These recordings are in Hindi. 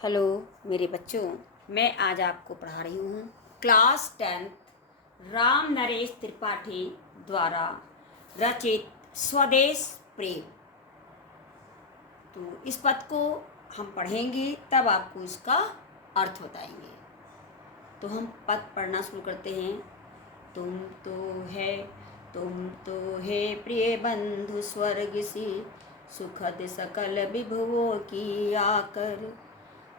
हेलो मेरे बच्चों, मैं आज आपको पढ़ा रही हूँ क्लास 10th राम नरेश त्रिपाठी द्वारा रचित स्वदेश प्रेम। तो इस पद को हम पढ़ेंगे तब आपको इसका अर्थ बताएंगे। तो हम पद पढ़ना शुरू करते हैं। तुम तो है प्रिय बंधु स्वर्ग सी, सुखद सकल विभुओं की आकर।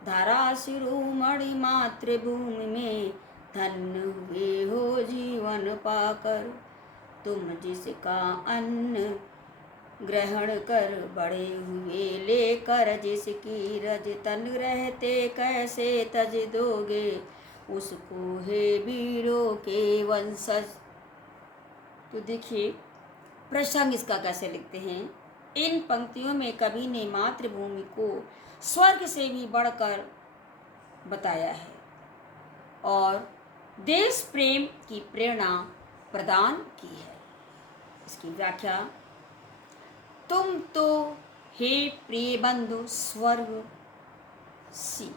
धरा शिरोमणि मातृभूमि में, धन्य हुए हो जीवन पाकर। तुम जिसका अन्न ग्रहण कर बड़े हुए, लेकर जिसकी रज तन रहते कैसे तज दोगे, उसको हे वीरों के वंशज। तो देखिए प्रसंग इसका कैसे लिखते हैं। इन पंक्तियों में कवि ने मातृभूमि को स्वर्ग से भी बढ़कर बताया है और देश प्रेम की प्रेरणा प्रदान की है। इसकी व्याख्या, तुम तो हे प्रिय बंधु स्वर्ग सी।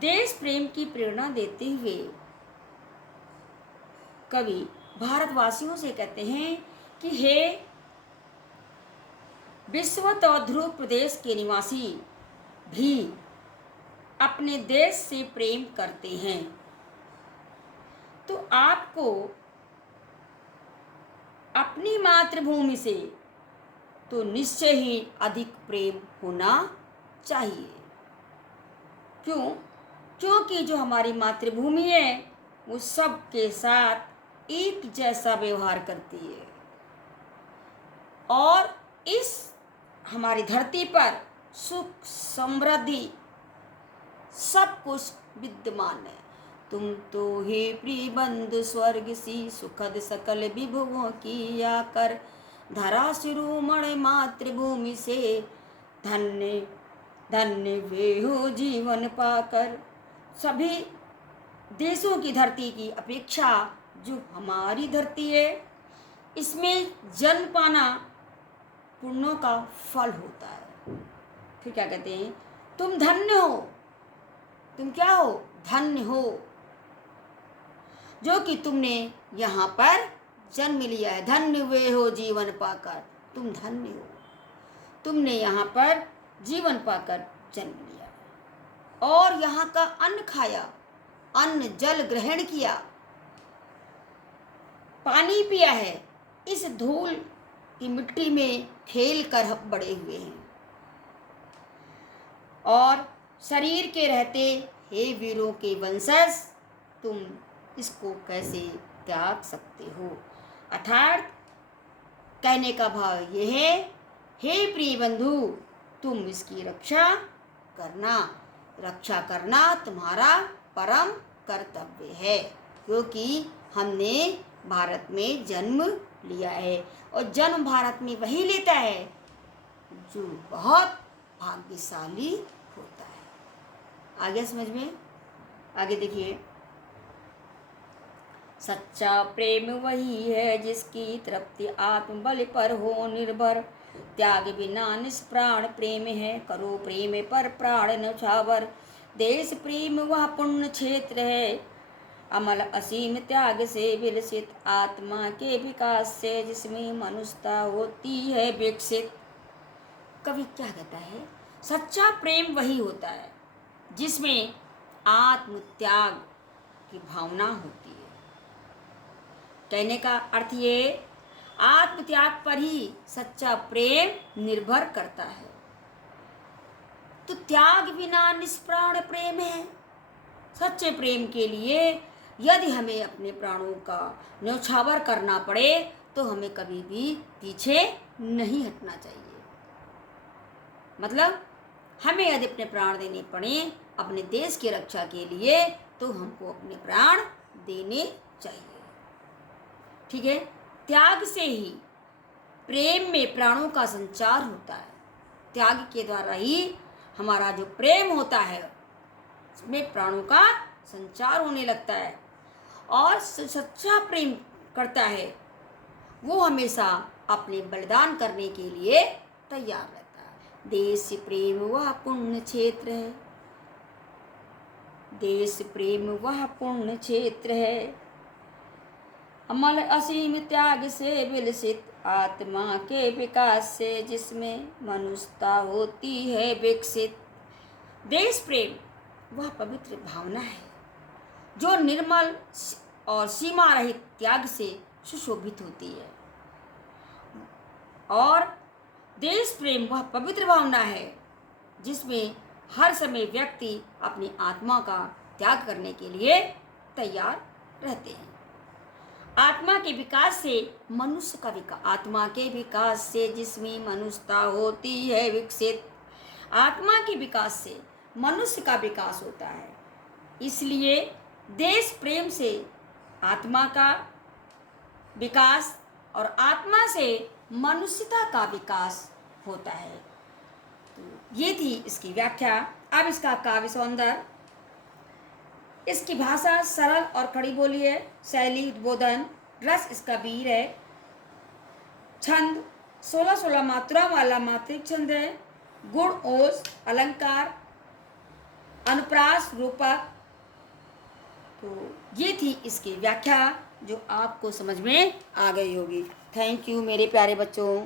देश प्रेम की प्रेरणा देते हुए कवि भारतवासियों से कहते हैं कि हे विश्वत और ध्रुव प्रदेश के निवासी भी अपने देश से प्रेम करते हैं, तो आपको अपनी मातृभूमि से तो निश्चय ही अधिक प्रेम होना चाहिए। क्योंकि जो हमारी मातृभूमि है वो सबके साथ एक जैसा व्यवहार करती है और इस हमारी धरती पर सुख समृद्धि सब कुछ विद्यमान है। तुम तो हे प्रिय बंधु स्वर्ग सी, सुखद सकल विभुओं की आकर। धरा शिरोमणि मातृभूमि से, धन्य धन्य वे हो जीवन पाकर। सभी देशों की धरती की अपेक्षा जो हमारी धरती है, इसमें जन्म पाना पुण्यों का फल होता है। फिर क्या कहते हैं, तुम धन्य हो। तुम क्या हो? धन्य हो, जो कि तुमने यहाँ पर जन्म लिया है। धन्य वे हो जीवन पाकर। तुम धन्य हो, तुमने यहाँ पर जीवन पाकर जन्म लिया और यहाँ का अन्न खाया, अन्न जल ग्रहण किया, पानी पिया है। इस धूल की मिट्टी में खेल कर बड़े हुए हैं और शरीर के रहते हे वीरों के वंशज, तुम इसको कैसे त्याग सकते हो। अर्थात कहने का भाव यह है, हे प्रिय बंधु, तुम इसकी रक्षा करना तुम्हारा परम कर्तव्य है, क्योंकि हमने भारत में जन्म लिया है और जन्म भारत में वही लेता है जो बहुत भाग्यशाली होता है। आगे समझ में? आगे देखिए, सच्चा प्रेम वही है जिसकी तृप्ति आत्मबल पर हो निर्भर। त्याग बिना निष्प्राण प्रेम है, करो प्रेम पर प्राण न्यौछावर। देश प्रेम वह पुण्य क्षेत्र है, अमल असीम त्याग से विलसित। आत्मा के विकास से जिसमें मनुष्यता होती है विकसित। कवि क्या कहता है, सच्चा प्रेम वही होता है जिसमें आत्म त्याग की भावना होती है। कहने का अर्थ ये, आत्म त्याग पर ही सच्चा प्रेम निर्भर करता है। तो त्याग बिना निष्प्राण प्रेम है। सच्चे प्रेम के लिए यदि हमें अपने प्राणों का न्यौछावर करना पड़े तो हमें कभी भी पीछे नहीं हटना चाहिए। मतलब हमें यदि अपने प्राण देने पड़े अपने देश की रक्षा के लिए, तो हमको अपने प्राण देने चाहिए। ठीक है, त्याग से ही प्रेम में प्राणों का संचार होता है। त्याग के द्वारा ही हमारा जो प्रेम होता है उसमें प्राणों का संचार होने लगता है और सच्चा प्रेम करता है वो हमेशा अपने बलिदान करने के लिए तैयार रहता है। देश प्रेम वह पुण्य क्षेत्र है, देश प्रेम वह पुण्य क्षेत्र है, अमल असीम त्याग से विलसित, आत्मा के विकास से जिसमें मनुष्यता होती है विकसित। देश प्रेम वह पवित्र भावना है जो निर्मल और सीमा रहित त्याग से सुशोभित होती है, और देश प्रेम वह पवित्र भावना है जिसमें हर समय व्यक्ति अपनी आत्मा का त्याग करने के लिए तैयार रहते हैं। आत्मा के विकास से मनुष्य का विकास, आत्मा के विकास से जिसमें मनुष्यता होती है विकसित, आत्मा के विकास से मनुष्य का विकास होता है। इसलिए देश प्रेम से आत्मा का विकास और आत्मा से मनुष्यता का विकास होता है। तो ये थी इसकी व्याख्या। अब इसका काव्य सौंदर्य, इसकी भाषा सरल और खड़ी बोली है, शैली उद्बोधन, रस इसका वीर है, छंद 16-16 मात्रा वाला मात्रिक छंद है, गुण ओज अलंकार अनुप्रास रूपक। तो ये थी इसकी व्याख्या जो आपको समझ में आ गई होगी। थैंक यू मेरे प्यारे बच्चों।